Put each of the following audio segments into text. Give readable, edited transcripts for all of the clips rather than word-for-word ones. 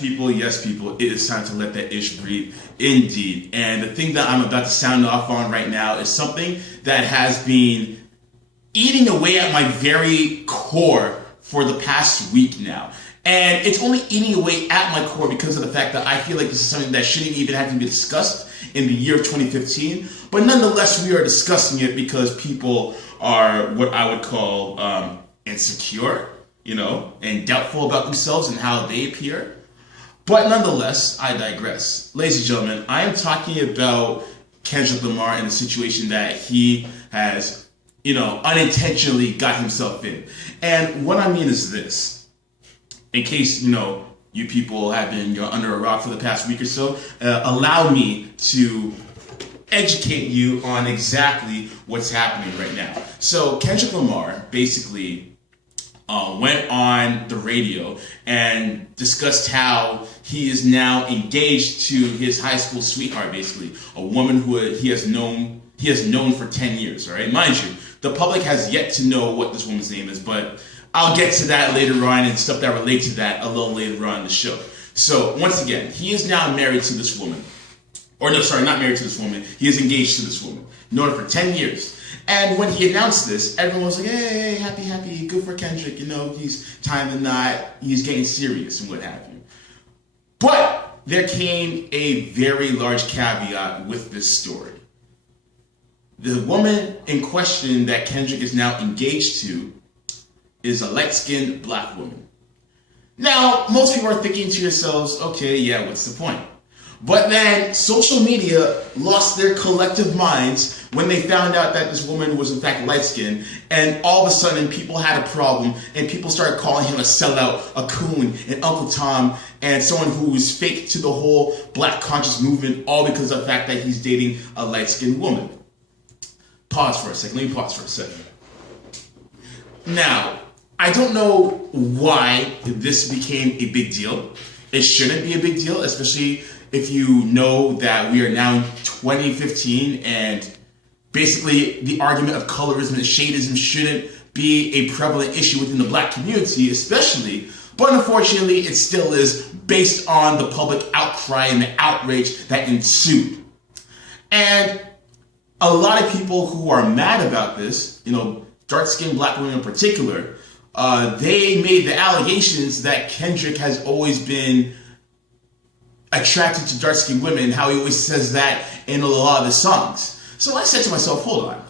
yes, people, it is time to let that ish breathe, indeed. And the thing that I'm about to sound off on right now is something that has been eating away at my very core for the past week now. And it's only eating away at my core because of the fact that I feel like this is something that shouldn't even have to be discussed in the year of 2015. But nonetheless, we are discussing it because people are what I would call insecure, and doubtful about themselves and how they appear. But nonetheless, I digress. Ladies and gentlemen, I am talking about Kendrick Lamar and the situation that he has, unintentionally got himself in. And what I mean is this. In case, you people have been under a rock for the past week or so, allow me to educate you on exactly what's happening right now. So Kendrick Lamar basically went on the radio and discussed how he is now engaged to his high school sweetheart, basically, a woman who he has known for 10 years, all right? Mind you, the public has yet to know what this woman's name is, but I'll get to that later on and stuff that relate to that a little later on in the show. So once again, he is now married to this woman. Or no, sorry, not married to this woman. He is engaged to this woman. Known her for 10 years. And when he announced this, everyone was like, hey, happy, good for Kendrick. He's tying the knot. He's getting serious and what have you. But there came a very large caveat with this story. The woman in question that Kendrick is now engaged to is a light-skinned black woman. Now, most people are thinking to yourselves, okay, yeah, what's the point? But then social media lost their collective minds when they found out that this woman was in fact light-skinned, and all of a sudden people had a problem, and people started calling him a sellout, a coon, an Uncle Tom, and someone who is fake to the whole black conscious movement, all because of the fact that he's dating a light-skinned woman. Pause for a second. Let me pause for a second. Now, I don't know why this became a big deal. It shouldn't be a big deal, especially if you know that we are now in 2015 and basically the argument of colorism and shadeism shouldn't be a prevalent issue within the black community, especially. But unfortunately, it still is based on the public outcry and the outrage that ensued. And a lot of people who are mad about this, dark-skinned black women in particular, they made the allegations that Kendrick has always been attracted to dark-skinned women, how he always says that in a lot of his songs. So I said to myself, hold on.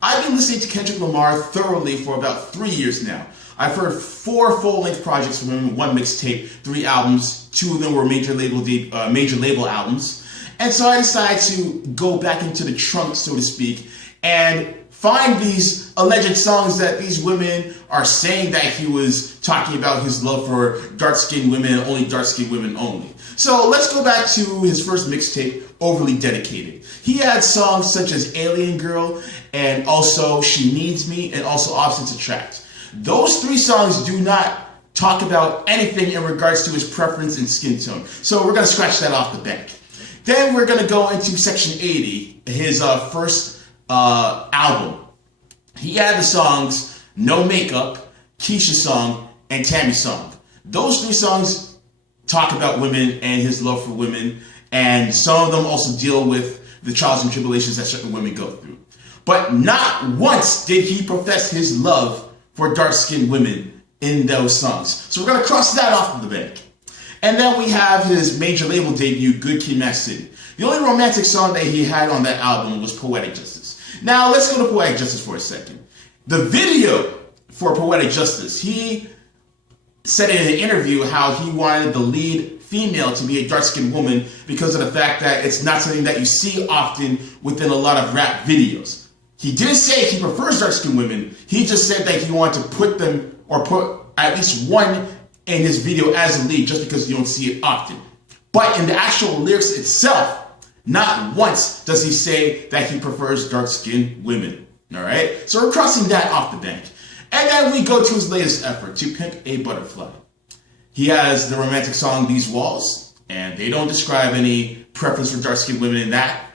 I've been listening to Kendrick Lamar thoroughly for about 3 years now. I've heard 4 full-length projects from him, 1 mixtape, 3 albums, 2 of them were major label albums. And so I decided to go back into the trunk, so to speak, and find these alleged songs that these women are saying that he was talking about his love for dark-skinned women and only dark-skinned women only. So let's go back to his first mixtape, Overly Dedicated. He had songs such as Alien Girl and also She Needs Me and also Opposites Attract. Those 3 songs do not talk about anything in regards to his preference and skin tone. So we're going to scratch that off the bank. Then we're going to go into Section 80, his first album. He had the songs No Makeup, Keisha Song, and Tammy Song. Those 3 songs talk about women and his love for women, and some of them also deal with the trials and tribulations that certain women go through. But not once did he profess his love for dark-skinned women in those songs. So we're going to cross that off of the bank. And then we have his major label debut, Good Kid, Mad City. The only romantic song that he had on that album was Poetic Justice. Now, let's go to Poetic Justice for a second. The video for Poetic Justice, he said in an interview how he wanted the lead female to be a dark-skinned woman because of the fact that it's not something that you see often within a lot of rap videos. He didn't say he prefers dark-skinned women. He just said that he wanted to put them, or put at least one in his video as a lead just because you don't see it often. But in the actual lyrics itself, not once does he say that he prefers dark-skinned women. All right? So we're crossing that off the bank. And then we go to his latest effort, To Pimp a Butterfly. He has the romantic song These Walls, and they don't describe any preference for dark-skinned women in that.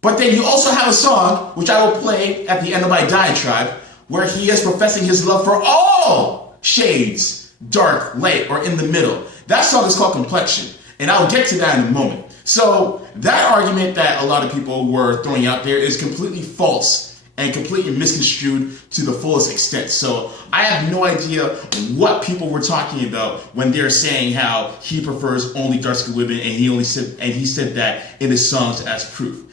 But then you also have a song, which I will play at the end of my diatribe, where he is professing his love for all shades dark, light, or in the middle. That song is called Complexion, and I'll get to that in a moment. So that argument that a lot of people were throwing out there is completely false and completely misconstrued to the fullest extent. So I have no idea what people were talking about when they're saying how he prefers only dark-skinned women, and he said that in his songs as proof.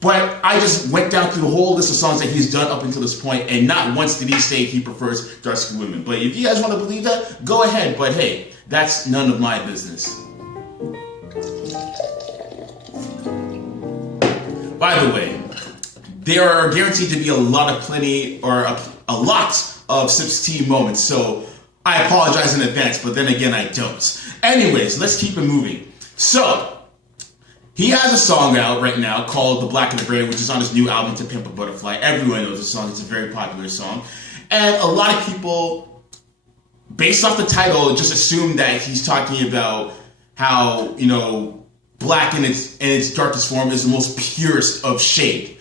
But I just went down through the whole list of songs that he's done up until this point, and not once did he say he prefers dark-skinned women. But if you guys want to believe that, go ahead. But hey, that's none of my business. By the way, there are guaranteed to be a lot of Sips Tea moments, so I apologize in advance, but then again, I don't. Anyways, let's keep it moving. So, he has a song out right now called The Black and the Gray, which is on his new album, To Pimp a Butterfly. Everyone knows the song. It's a very popular song. And a lot of people, based off the title, just assume that he's talking about how, black in its darkest form is the most purest of shade.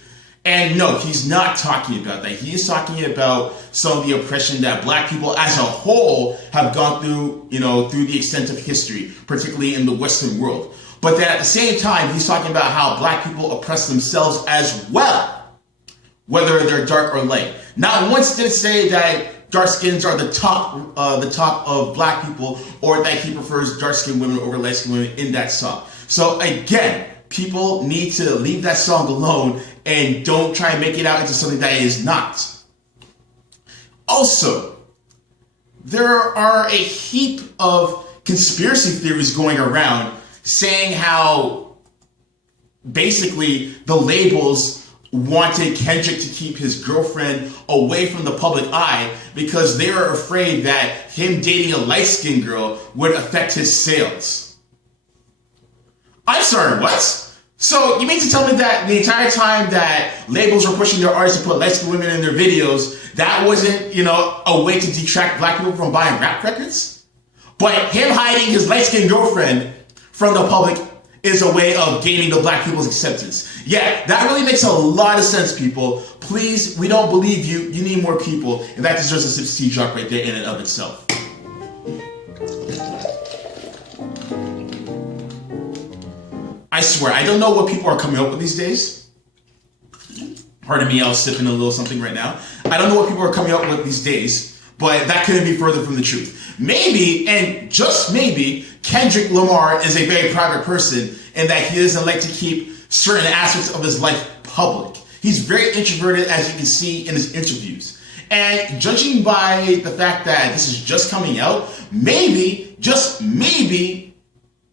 And no, he's not talking about that. He is talking about some of the oppression that black people as a whole have gone through, through the extent of history, particularly in the Western world. But then at the same time, he's talking about how black people oppress themselves as well, whether they're dark or light. Not once did it say that dark skins are the top of black people, or that he prefers dark skinned women over light skinned women in that song. So again, people need to leave that song alone and don't try and make it out into something that it is not. Also, there are a heap of conspiracy theories going around saying how basically the labels wanted Kendrick to keep his girlfriend away from the public eye because they were afraid that him dating a light-skinned girl would affect his sales. I'm sorry, what? So you mean to tell me that the entire time that labels were pushing their artists to put light-skinned women in their videos, that wasn't, a way to detract black people from buying rap records? But him hiding his light-skinned girlfriend from the public is a way of gaining the black people's acceptance. Yeah, that really makes a lot of sense, people. Please, we don't believe you. You need more people. And that deserves a Sips Tea drop right there in and of itself. I swear, I don't know what people are coming up with these days. Pardon me, I was sipping a little something right now. I don't know what people are coming up with these days, but that couldn't be further from the truth. Maybe, and just maybe, Kendrick Lamar is a very private person and that he doesn't like to keep certain aspects of his life public. He's very introverted, as you can see in his interviews. And judging by the fact that this is just coming out, maybe, just maybe,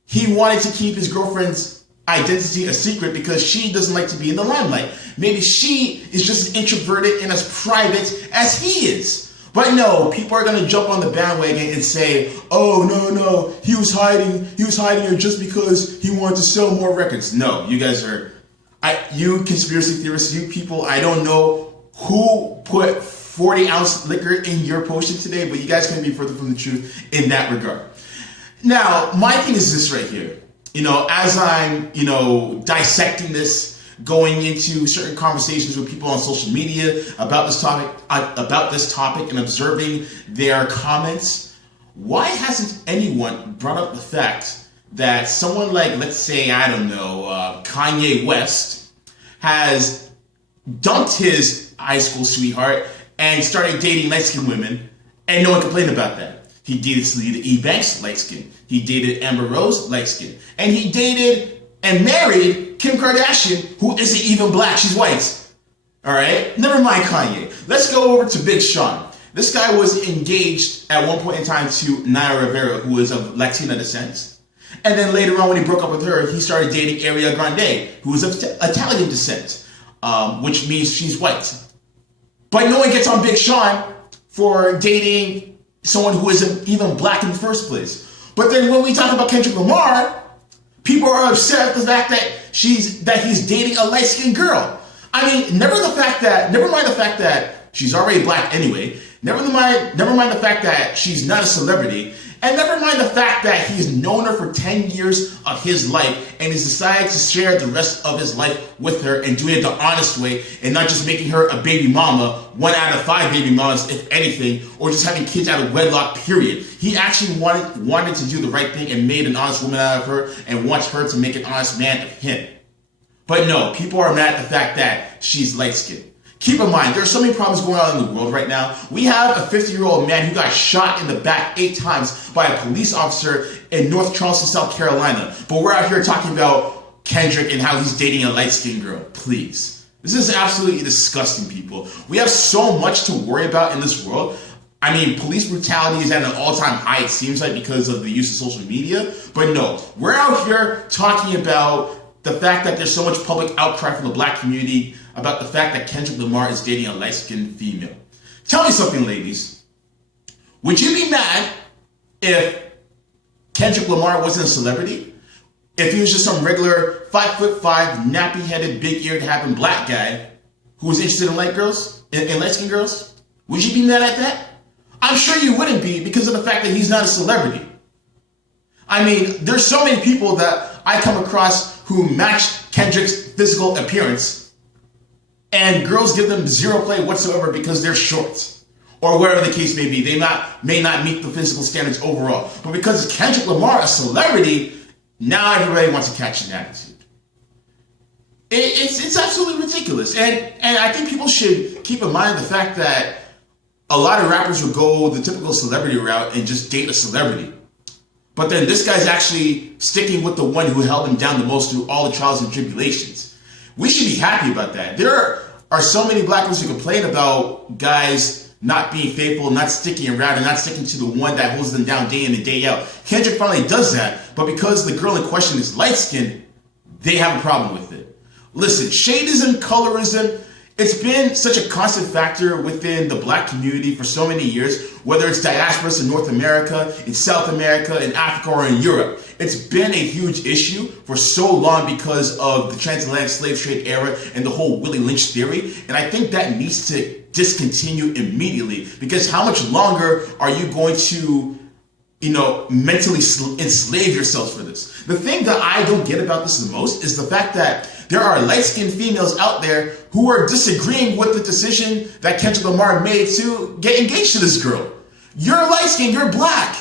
he wanted to keep his girlfriend's identity a secret because she doesn't like to be in the limelight. Maybe she is just as introverted and as private as he is. But no, people are going to jump on the bandwagon and say, oh, no, he was hiding her just because he wanted to sell more records. No, you guys are, you conspiracy theorists, you people, I don't know who put 40-ounce liquor in your potion today, but you guys couldn't be further from the truth in that regard. Now, my thing is this right here. As I'm, dissecting this, going into certain conversations with people on social media about this topic and observing their comments, why hasn't anyone brought up the fact that someone like, let's say, I don't know, Kanye West has dumped his high school sweetheart and started dating light-skinned women, and no one complained about that? He dated Selena E. Banks, light-skinned. He dated Amber Rose, light-skinned. And he dated and married Kim Kardashian, who isn't even black. She's white. All right? Never mind Kanye. Let's go over to Big Sean. This guy was engaged at one point in time to Naya Rivera, who is of Latina descent. And then later on, when he broke up with her, he started dating Ariana Grande, who is of Italian descent, which means she's white. But no one gets on Big Sean for dating someone who isn't even black in the first place. But then when we talk about Kendrick Lamar, people are upset at the fact that he's dating a light-skinned girl. I mean, never mind the fact that she's already black anyway. Never mind the fact that she's not a celebrity. And never mind the fact that he's known her for 10 years of his life and he's decided to share the rest of his life with her and doing it the honest way and not just making her a baby mama, 1 out of 5 baby mamas, if anything, or just having kids out of wedlock, period. He actually wanted to do the right thing and made an honest woman out of her and wants her to make an honest man of him. But no, people are mad at the fact that she's light-skinned. Keep in mind, there are so many problems going on in the world right now. We have a 50-year-old man who got shot in the back 8 times by a police officer in North Charleston, South Carolina. But we're out here talking about Kendrick and how he's dating a light-skinned girl. Please. This is absolutely disgusting, people. We have so much to worry about in this world. I mean, police brutality is at an all-time high, it seems like, because of the use of social media. But no, we're out here talking about the fact that there's so much public outcry from the black community about the fact that Kendrick Lamar is dating a light-skinned female. Tell me something, ladies. Would you be mad if Kendrick Lamar wasn't a celebrity? If he was just some regular 5'5", nappy-headed, big-eared, having black guy who was interested in light-skinned girls? Would you be mad at that? I'm sure you wouldn't be because of the fact that he's not a celebrity. I mean, there's so many people that I come across who match Kendrick's physical appearance, and girls give them zero play whatsoever because they're short, or whatever the case may be. They may not meet the physical standards overall. But because it's Kendrick Lamar, a celebrity, now everybody wants to catch an attitude. It's absolutely ridiculous. And I think people should keep in mind the fact that a lot of rappers would go the typical celebrity route and just date a celebrity. But then this guy's actually sticking with the one who held him down the most through all the trials and tribulations. We should be happy about that. There are so many black girls who complain about guys not being faithful, not sticking around, and not sticking to the one that holds them down day in and day out. Kendrick finally does that, but because the girl in question is light-skinned, they have a problem with it. Listen, shadeism, colorism, it's been such a constant factor within the black community for so many years, whether it's diasporas in North America, in South America, in Africa, or in Europe. It's been a huge issue for so long because of the transatlantic slave trade era and the whole Willie Lynch theory. And I think that needs to discontinue immediately, because how much longer are you going to, mentally enslave yourselves for this? The thing that I don't get about this the most is the fact that there are light-skinned females out there who are disagreeing with the decision that Kendrick Lamar made to get engaged to this girl. You're light-skinned, you're black.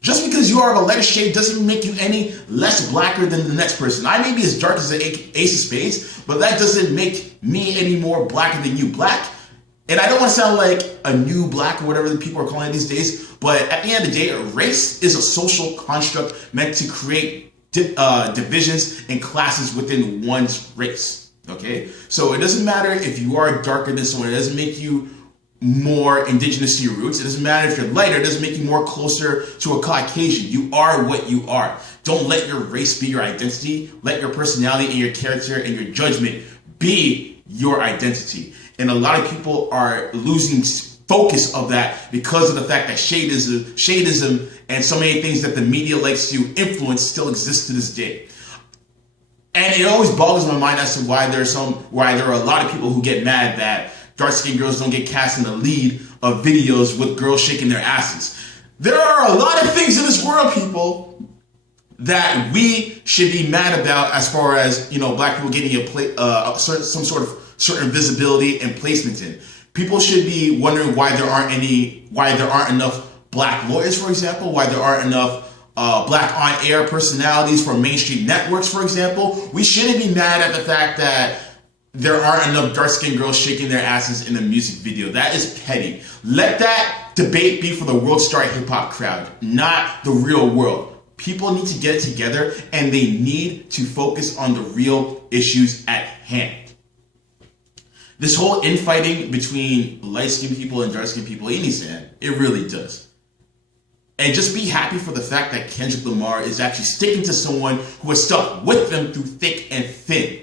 Just because you are of a lighter shade doesn't make you any less blacker than the next person. I may be as dark as an ace of spades, but that doesn't make me any more blacker than you. Black, and I don't want to sound like a new black or whatever the people are calling it these days, but at the end of the day, race is a social construct meant to create divisions and classes within one's race. Okay, so it doesn't matter if you are darker than someone. It doesn't make you more indigenous to your roots. It doesn't matter if you're lighter. It doesn't make you more closer to a Caucasian. You are what you are. Don't let your race be your identity. Let your personality and your character and your judgment be your identity. And a lot of people are losing focus of that because of the fact that shadeism and so many things that the media likes to influence still exist to this day. And it always boggles my mind as to why there are a lot of people who get mad that dark-skinned girls don't get cast in the lead of videos with girls shaking their asses. There are a lot of things in this world, people, that we should be mad about as far as, black people getting some sort of certain visibility and placement in. People should be wondering why there aren't enough black lawyers, for example, why there aren't enough black on-air personalities for mainstream networks, for example. We shouldn't be mad at the fact that there aren't enough dark-skinned girls shaking their asses in a music video. That is petty. Let that debate be for the world star hip-hop crowd, not the real world. People need to get it together, and they need to focus on the real issues at hand. This whole infighting between light-skinned people and dark-skinned people, it needs to end. It really does. And just be happy for the fact that Kendrick Lamar is actually sticking to someone who has stuck with them through thick and thin.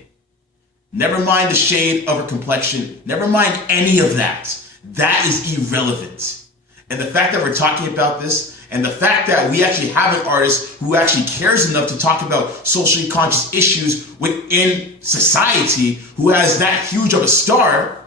Never mind the shade of her complexion. Never mind any of that. That is irrelevant. And the fact that we're talking about this, and the fact that we actually have an artist who actually cares enough to talk about socially conscious issues within society, who has that huge of a star,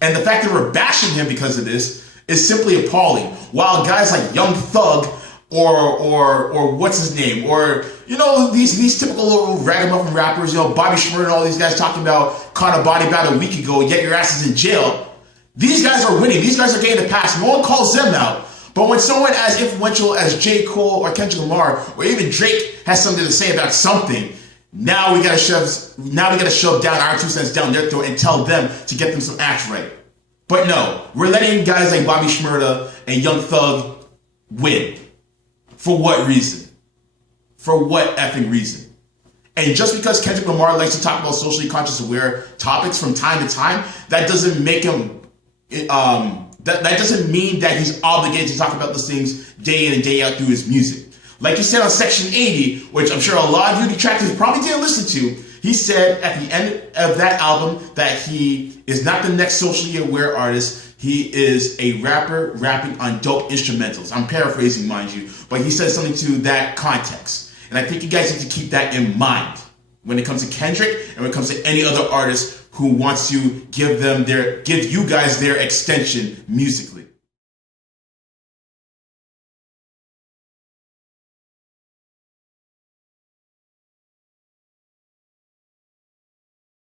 and the fact that we're bashing him because of this is simply appalling. While guys like Young Thug or what's his name, or these typical little ragamuffin rappers, Bobby Shmurda and all these guys talking about caught a body about a week ago, yet your ass is in jail. These guys are winning. These guys are getting the pass. No one calls them out. But when someone as influential as J. Cole or Kendrick Lamar or even Drake has something to say about something, now we gotta shove down our 2 cents down their throat and tell them to get them some act right. But no, we're letting guys like Bobby Shmurda and Young Thug win. For what reason? For what effing reason? And just because Kendrick Lamar likes to talk about socially conscious aware topics from time to time, that doesn't make him that doesn't mean that he's obligated to talk about those things day in and day out through his music. Like he said on Section 80, which I'm sure a lot of you detractors probably didn't listen to, he said at the end of that album that he is not the next socially aware artist. He is a rapper rapping on dope instrumentals. I'm paraphrasing, mind you, but he said something to that context. And I think you guys need to keep that in mind when it comes to Kendrick and when it comes to any other artist who wants to give you guys their extension musically.